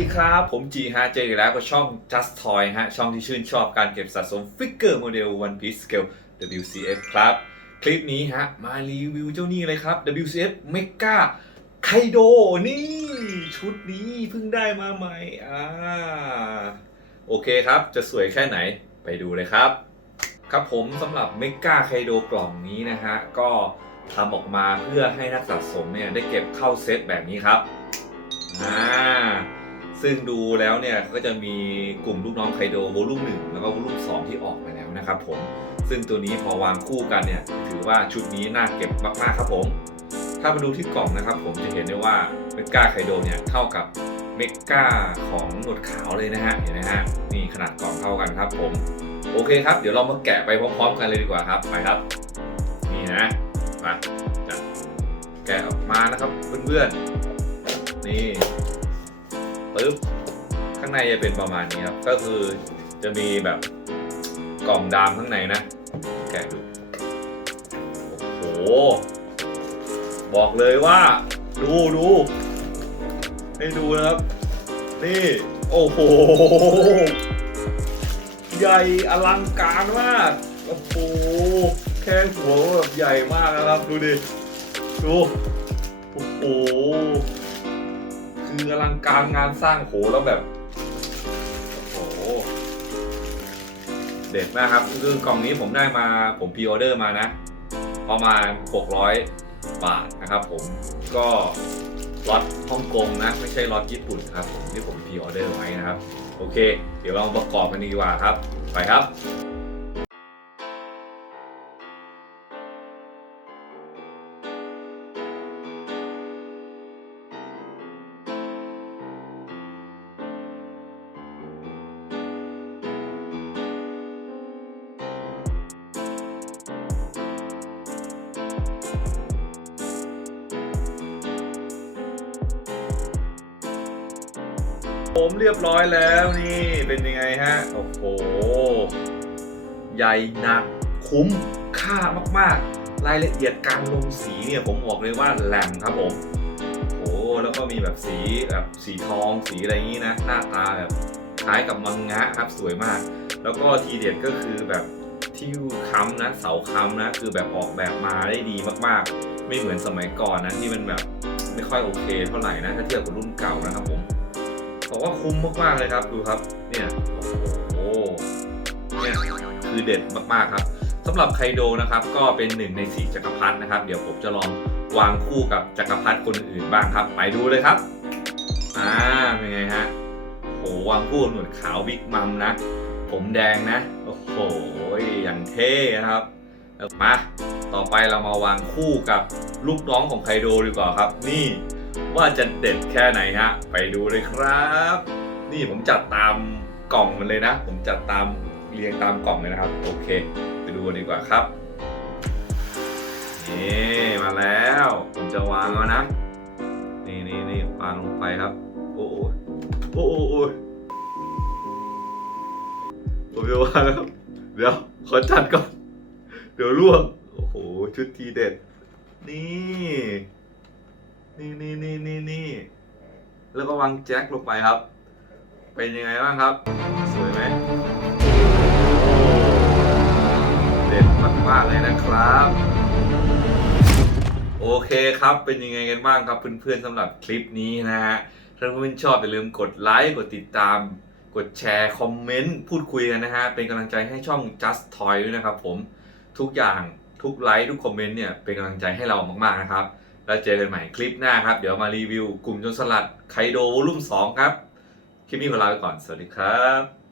ดีครับ ผมจีฮะเจออีกแล้วกับช่อง Just Toy ฮะ ช่องที่ชื่นชอบการเก็บสะสมฟิกเกอร์โมเดล One Piece Scale WCF ครับ คลิปนี้ฮะ มารีวิวเจ้านี่เลยครับ WCF Mega ไคโดนี่ ชุดนี้เพิ่งได้มาใหม่อ่าโอเคครับ จะสวยแค่ไหนไปดูเลยครับ ครับผมสำหรับเมกาไคโดกล่องนี้นะฮะ ก็ทำออกมาเพื่อให้นักสะสมเนี่ยได้เก็บเข้าเซตแบบนี้ครับ อ่า ซึ่งดูแล้วเนี่ยก็จะมีกลุ่มลูกน้องไคโดโวลุ่มหนึ่งแล้วก็โวลุ่มสองที่ออกมาแล้วนะครับผม ซึ่งตัวนี้พอวางคู่กันเนี่ยถือว่าชุดนี้น่าเก็บมากๆครับผม ถ้ามาดูที่กล่องนะครับผมจะเห็นได้ว่าเมกาไคโดเนี่ยเท่ากับเมกาของหนวดขาวเลยนะฮะเห็นไหมฮะนี่ขนาดกล่องเท่ากันครับผม โอเคครับ เดี๋ยวเรามาแกะไปพร้อมๆกันเลยดีกว่าครับไปครับ นี่นะมาจัดแกะออกมานะครับเพื่อนๆนี่ ปึ๊บข้างในจะเป็นประมาณนี้ครับ ก็คือจะมีแบบกล่องดามข้างในนะ แกะดู โอ้โห บอกเลยว่า ดูดูให้ดูนะครับ นี่ โอ้โห ใหญ่อลังการมาก โอ้โห แค่หัวก็แบบใหญ่มากนะครับ ดูดิ ดู โอ้โห คืออลังการงานสร้างโหแล้วแบบโอ้โหเด็ดมากครับคือกล่องนี้ผมได้มาผมพรีออเดอร์มานะ ประมาณ 600 บาทนะครับ ผมก็ล็อตฮ่องกงนะ ไม่ใช่ล็อตญี่ปุ่นครับผมที่ผมพรีออเดอร์ไว้นะครับ โอเค เดี๋ยวเราประกอบกันดีกว่าครับ ไปครับ ผมเรียบร้อยแล้วนี่เป็นยังไงฮะ โอ้โห ใหญ่หนักคุ้มค่ามากๆ รายละเอียดการลงสีเนี่ยผมบอกเลยว่าแหลมครับผมโอ้โหแล้วก็มีแบบสีแบบสีทองสีอะไรอย่างนี้นะ หน้าตาแบบคล้ายกับมังงะครับสวยมาก แล้วก็ทีเด็ดก็คือแบบที่ค้ำนะเสาค้ำนะ คือแบบออกแบบมาได้ดีมากๆ ไม่เหมือนสมัยก่อนนะที่มันแบบไม่ค่อยโอเคเท่าไหร่นะถ้าเทียบกับรุ่นเก่านะครับผม บอกว่าคุ้มมากๆเลยครับดูครับ เนี่ยโอ้โหเนี่ยคือเด็ดมากๆครับสำหรับไคโดนะครับก็เป็นหนึ่งในสี่จักรพรรดินะครับ เดี๋ยวผมจะลองวางคู่กับจักรพรรดิคนอื่นบ้างครับ ไปดูเลยครับอ่าเป็นไงฮะโหวางคู่หนวดขาวบิ๊กมัมนะ ผมแดงนะ โอ้โหอย่างเท่นะครับมาต่อไปเรามาวางคู่กับลูกน้องของไคโดดีกว่าครับ นี่ ว่าจะเด็ดแค่ไหนฮะ ไปดูเลยครับ นี่ผมจัดตามกล่องมันเลยนะ ผมจัดตามเรียงตามกล่องเลยนะครับ โอเค ไปดูกันดีกว่าครับ นี่มาแล้ว ผมจะวางแล้วนะ นี่นี่นี่วางลงไปครับ โอ้โหโอ้โหโอ้โหผมจะวางแล้วเดี๋ยว ขอจัดก่อน เดี๋ยวล่วง โอ้โห ชุดทีเด็ด นี่ นี่นี่นี่นี่นี่แล้วก็วางแจ็คลงไปครับ เป็นยังไงบ้างครับ สวยไหมเด็ดมากๆเลยนะครับ โอเคครับเป็นยังไงกันบ้างครับเพื่อนๆสำหรับคลิปนี้นะฮะถ้าเพื่อนๆชอบอย่าลืมกดไลค์กดติดตามกดแชร์คอมเมนต์พูดคุยกันนะฮะ เป็นกำลังใจให้ช่อง Just Toy ด้วยนะครับผมทุกอย่างทุกไลค์ทุกคอมเมนต์เนี่ยเป็นกำลังใจให้เรามากๆนะครับ แล้วเจอกันใหม่คลิปหน้าครับ เดี๋ยวมารีวิวกลุ่มจนสลัดไคโดวอลุ่ม2ครับ คลิปนี้ขอลาไปก่อน สวัสดีครับ